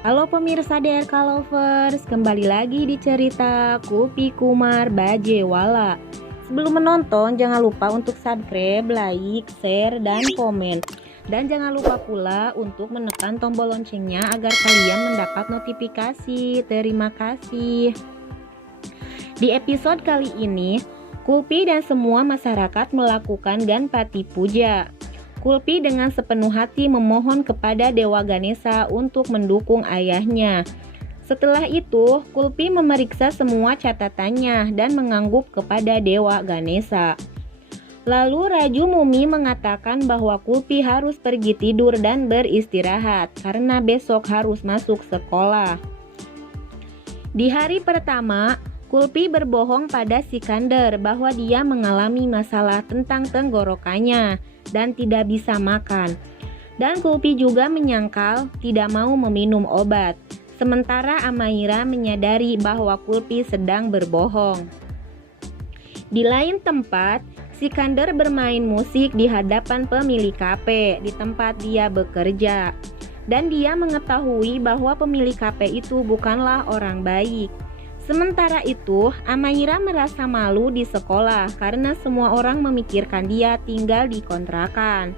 Halo pemirsa DRK Lovers, kembali lagi di cerita Kupi Kumar Bajewala. Sebelum menonton, jangan lupa untuk subscribe, like, share, dan komen. Dan jangan lupa pula untuk menekan tombol loncengnya agar kalian mendapat notifikasi. Terima kasih. Di episode kali ini, Kulpi dan semua masyarakat melakukan Ganpati Puja. Kulpi dengan sepenuh hati memohon kepada Dewa Ganesha untuk mendukung ayahnya. Setelah itu, Kulpi memeriksa semua catatannya dan mengangguk kepada Dewa Ganesha. Lalu Raju Mumi mengatakan bahwa Kulpi harus pergi tidur dan beristirahat karena besok harus masuk sekolah. Di hari pertama, Kulpi berbohong pada Sikandar bahwa dia mengalami masalah tentang tenggorokannya dan tidak bisa makan. Dan Kulpi juga menyangkal tidak mau meminum obat. Sementara Amaira menyadari bahwa Kulpi sedang berbohong. Di lain tempat, Sikandar bermain musik di hadapan pemilik kafe di tempat dia bekerja. Dan dia mengetahui bahwa pemilik kafe itu bukanlah orang baik. Sementara itu, Amaira merasa malu di sekolah karena semua orang memikirkan dia tinggal di kontrakan.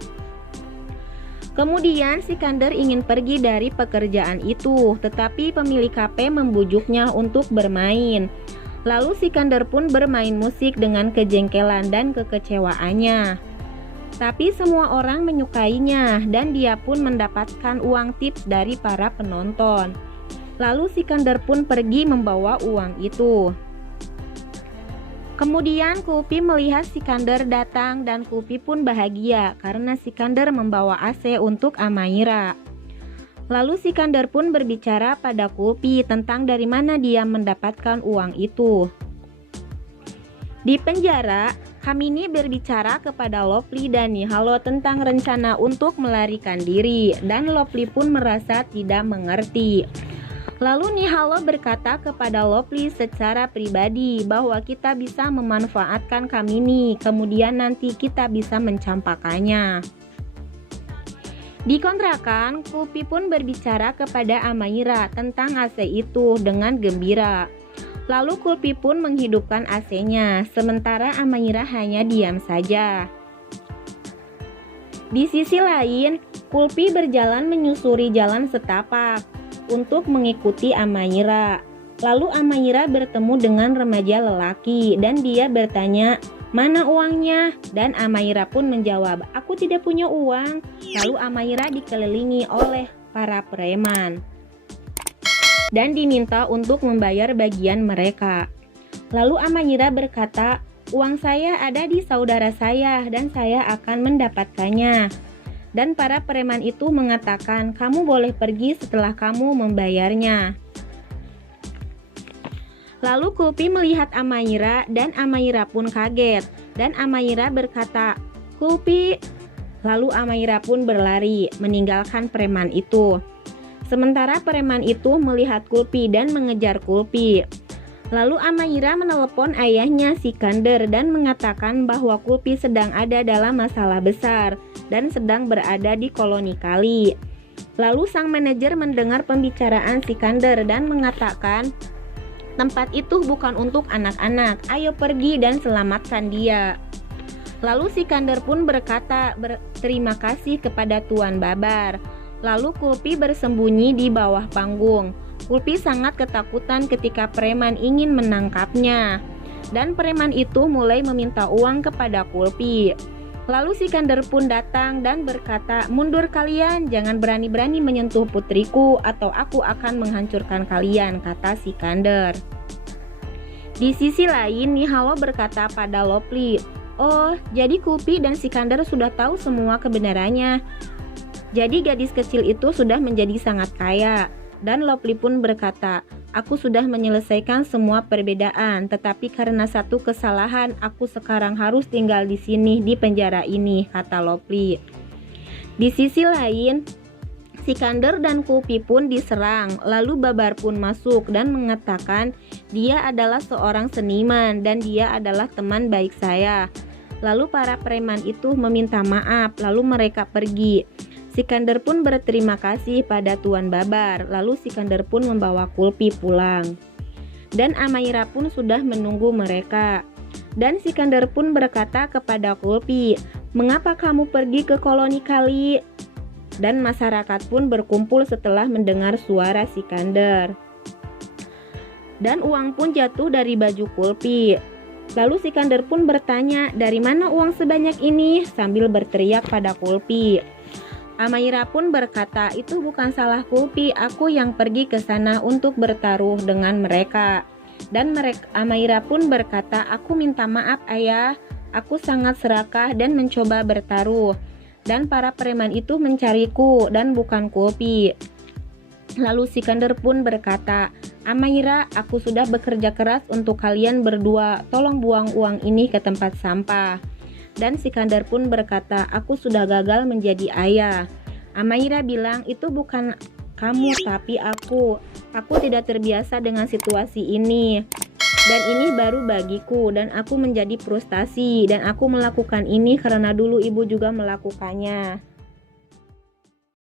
Kemudian Sikandar ingin pergi dari pekerjaan itu, tetapi pemilik kafe membujuknya untuk bermain. Lalu Sikandar pun bermain musik dengan kejengkelan dan kekecewaannya. Tapi semua orang menyukainya dan dia pun mendapatkan uang tips dari para penonton. Lalu Sikandar pun pergi membawa uang itu. Kemudian Kulpi melihat Sikandar datang dan Kulpi pun bahagia karena Sikandar membawa AC untuk Amaira. Lalu Sikandar pun berbicara pada Kulpi tentang dari mana dia mendapatkan uang itu. Di penjara, Kamini berbicara kepada Lovely dan Nihalo tentang rencana untuk melarikan diri dan Lovely pun merasa tidak mengerti. Lalu Nihalo berkata kepada Lovely secara pribadi bahwa kita bisa memanfaatkan Kamini, kemudian nanti kita bisa mencampakannya. Di kontrakan, Kulpi pun berbicara kepada Amaira tentang AC itu dengan gembira. Lalu Kulpi pun menghidupkan AC-nya, sementara Amaira hanya diam saja. Di sisi lain, Kulpi berjalan menyusuri jalan setapak untuk mengikuti Amaira. Lalu Amaira bertemu dengan remaja lelaki dan dia bertanya, "Mana uangnya?" Dan Amaira pun menjawab, "Aku tidak punya uang." Lalu Amaira dikelilingi oleh para preman dan diminta untuk membayar bagian mereka. Lalu Amaira berkata, "Uang saya ada di saudara saya dan saya akan mendapatkannya." Dan para preman itu mengatakan, "Kamu boleh pergi setelah kamu membayarnya." Lalu Kulpi melihat Amaira dan Amaira pun kaget. Dan Amaira berkata, "Kulpi." Lalu Amaira pun berlari meninggalkan preman itu. Sementara preman itu melihat Kulpi dan mengejar Kulpi. Lalu Amaira menelepon ayahnya Sikandar dan mengatakan bahwa Kulpi sedang ada dalam masalah besar dan sedang berada di koloni kali. Lalu sang manajer mendengar pembicaraan Sikandar dan mengatakan, "Tempat itu bukan untuk anak-anak, ayo pergi dan selamatkan dia." Lalu Sikandar pun berkata berterima kasih kepada Tuan Babar. Lalu Kulpi bersembunyi di bawah panggung. Kulpi sangat ketakutan ketika preman ingin menangkapnya. Dan preman itu mulai meminta uang kepada Kulpi. Lalu Sikandar pun datang dan berkata, "Mundur kalian, jangan berani-berani menyentuh putriku atau aku akan menghancurkan kalian," kata Sikandar. Di sisi lain, Nihalo berkata pada Lovely, "Oh, jadi Kulpi dan Sikandar sudah tahu semua kebenarannya. Jadi gadis kecil itu sudah menjadi sangat kaya." Dan Lovely pun berkata, "Aku sudah menyelesaikan semua perbedaan, tetapi karena satu kesalahan, aku sekarang harus tinggal di sini di penjara ini," kata Lovely. Di sisi lain, Sikandar dan Kulpi pun diserang. Lalu Babar pun masuk dan mengatakan dia adalah seorang seniman dan dia adalah teman baik saya. Lalu para preman itu meminta maaf, lalu mereka pergi. Sikandar pun berterima kasih pada Tuan Babar. Lalu Sikandar pun membawa Kulpi pulang. Dan Amaira pun sudah menunggu mereka. Dan Sikandar pun berkata kepada Kulpi, "Mengapa kamu pergi ke koloni kali?" Dan masyarakat pun berkumpul setelah mendengar suara Sikandar. Dan uang pun jatuh dari baju Kulpi. Lalu Sikandar pun bertanya, "Dari mana uang sebanyak ini?" sambil berteriak pada Kulpi. Amaira pun berkata, "Itu bukan salah Kulpi, aku yang pergi ke sana untuk bertaruh dengan mereka." Dan Amaira pun berkata, "Aku minta maaf ayah, aku sangat serakah dan mencoba bertaruh. Dan para preman itu mencariku dan bukan Kulpi." Lalu Sikandar pun berkata, "Amaira, aku sudah bekerja keras untuk kalian berdua, tolong buang uang ini ke tempat sampah." Dan Sikandar pun berkata, "Aku sudah gagal menjadi ayah." Amaira bilang, "Itu bukan kamu tapi aku. Aku tidak terbiasa dengan situasi ini. Dan ini baru bagiku dan aku menjadi frustasi dan aku melakukan ini karena dulu ibu juga melakukannya."